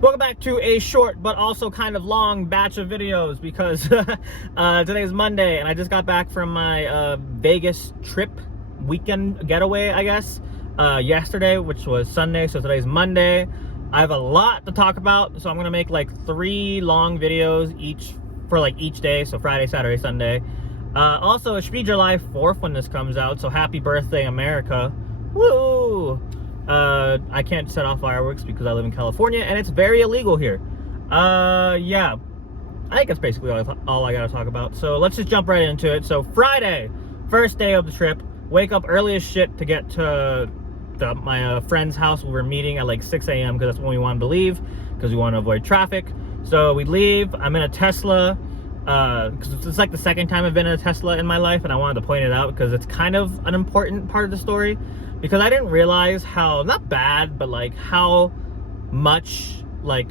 Welcome back to a short but also kind of long batch of videos because today's Monday and I just got back from my Vegas trip weekend getaway, I guess, yesterday, which was Sunday, so today's Monday. I have a lot to talk about, so I'm gonna make like 3 long videos each for like each day, so Friday, Saturday, Sunday. Also, it should be July 4th when this comes out, so happy birthday, America. Woo! I can't set off fireworks because I live in California and it's very illegal here. Yeah, I think that's basically all I gotta talk about. So let's just jump right into it. So Friday, first day of the trip, wake up early as shit to get to my friend's house. We were meeting at like 6 a.m. because that's when we wanted to leave because we want to avoid traffic. So we leave. I'm in a Tesla because it's like the second time I've been in a Tesla in my life, and I wanted to point it out because it's kind of an important part of the story. Because I didn't realize how, not bad, but like how much like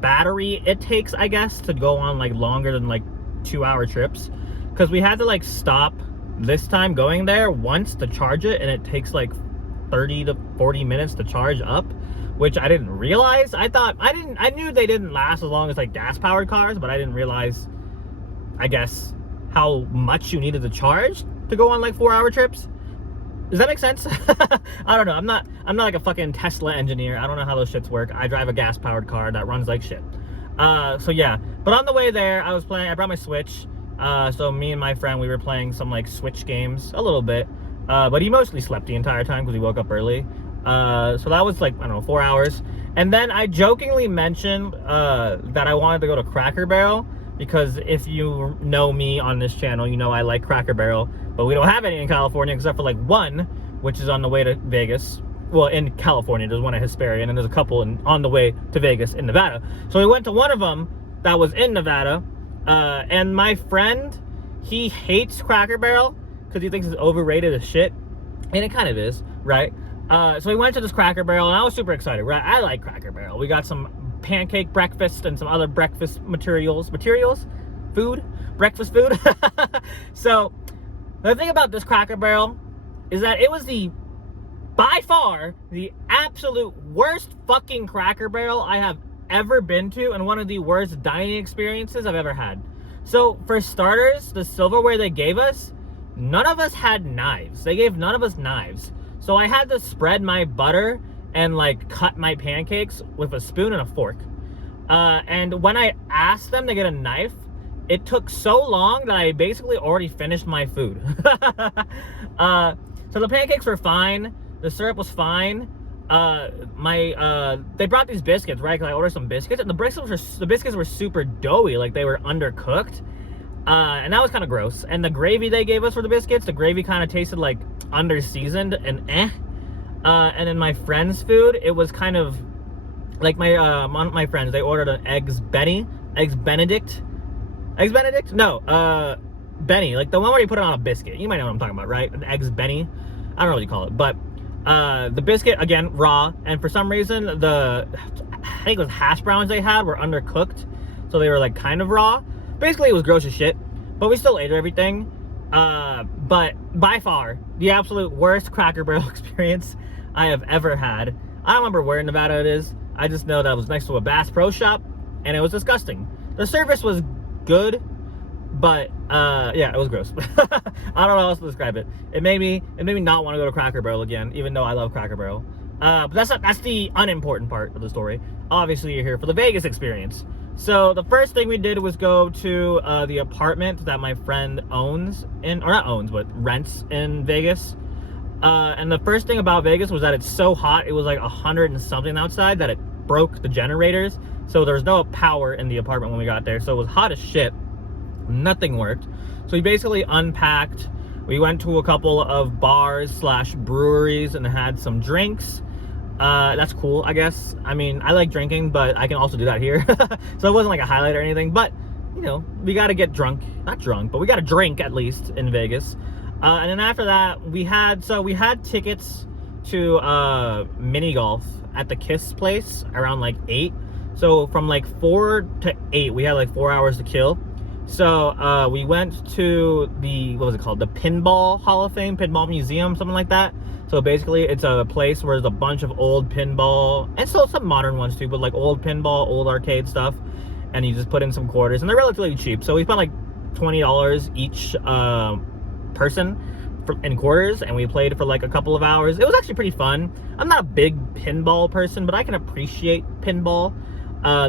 battery it takes, I guess, to go on like longer than like 2-hour trips. Because we had to like stop this time going there once to charge it, and it takes like 30 to 40 minutes to charge up, which I didn't realize. I knew they didn't last as long as like gas powered cars, but I didn't realize, I guess, how much you needed to charge to go on like 4-hour trips. Does that make sense? I don't know. I'm not like a fucking Tesla engineer. I don't know how those shits work. I drive a gas-powered car that runs like shit. So yeah. But on the way there, I brought my Switch. So me and my friend, we were playing some like Switch games a little bit. But he mostly slept the entire time because he woke up early. So that was like, I don't know, 4 hours. And then I jokingly mentioned that I wanted to go to Cracker Barrel. Because if you know me on this channel, you know I like Cracker Barrel, but we don't have any in California except for like one, which is on the way to Vegas. Well, in California, there's one at Hesperian, and there's a couple on the way to Vegas in Nevada. So we went to one of them that was in Nevada, and my friend, he hates Cracker Barrel because he thinks it's overrated as shit, and it kind of is, right? So we went to this Cracker Barrel, and I was super excited, right? I like Cracker Barrel. We got some pancake breakfast and some other breakfast breakfast food. So the thing about this Cracker Barrel is that it was by far the absolute worst fucking Cracker Barrel I have ever been to, and one of the worst dining experiences I've ever had. So for starters, the silverware they gave us, none of us had knives. They gave none of us knives. So I had to spread my butter and like cut my pancakes with a spoon and a fork. And when I asked them to get a knife, it took so long that I basically already finished my food. So the pancakes were fine. The syrup was fine. They brought these biscuits, right? Because I ordered some biscuits, and the biscuits were super doughy, like they were undercooked. And that was kind of gross. And the gravy they gave us for the biscuits, the gravy kind of tasted like under-seasoned and and in my friend's food, it was kind of like my friends, they ordered an eggs benedict, no, Benny, like the one where you put it on a biscuit. You might know what I'm talking about, right? An eggs Benny, I don't know what you call it, but the biscuit, again, raw, and for some reason I think it was hash browns they had were undercooked, so they were like kind of raw. Basically it was gross as shit, but we still ate everything. But by far the absolute worst Cracker Barrel experience I have ever had. I don't remember where in Nevada it is. I just know that it was next to a Bass Pro Shop, and it was disgusting. The service was good, but yeah, it was gross. I don't know how else to describe it. It made me not want to go to Cracker Barrel again, even though I love Cracker Barrel. But that's the unimportant part of the story. Obviously, you're here for the Vegas experience. So the first thing we did was go to the apartment that my friend rents in Vegas. And the first thing about Vegas was that it's so hot. It was like 100 and something outside that it broke the generators. So there was no power in the apartment when we got there. So it was hot as shit. Nothing worked. So we basically unpacked. We went to a couple of bars/breweries and had some drinks. That's cool, I guess. I mean, I like drinking, but I can also do that here. So it wasn't like a highlight or anything, but you know, we got to get drunk. Not drunk, but we got to drink at least in Vegas. And then after that, we had tickets to mini golf at the Kiss place around like 8. So from like 4 to 8, we had like 4 hours to kill. So we went to the, what was it called? The Pinball Hall of Fame, Pinball Museum, something like that. So basically, it's a place where there's a bunch of old pinball, and still some modern ones too, but like old pinball, old arcade stuff. And you just put in some quarters, and they're relatively cheap. So we spent like $20 each person in quarters, and we played for like a couple of hours. It was actually pretty fun. I'm not a big pinball person, but I can appreciate pinball.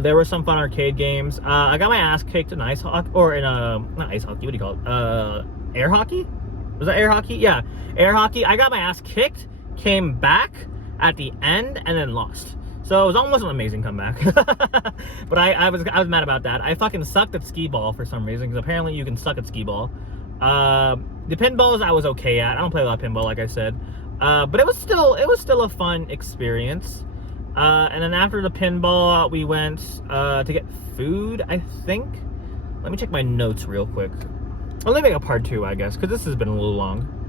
There were some fun arcade games. I got my ass kicked in ice hockey, or in not ice hockey, what do you call it? Air hockey? Was that air hockey? Yeah, air hockey. I got my ass kicked, came back at the end, and then lost. So it was almost an amazing comeback. But I was mad about that. I fucking sucked at skee ball for some reason, because apparently you can suck at skee ball. The pinballs I was okay at. I don't play a lot of pinball, like I said. But it was still a fun experience. And then after the pinball, we went to get food, I think. Let me check my notes real quick. I'll make a part 2, I guess, because this has been a little long.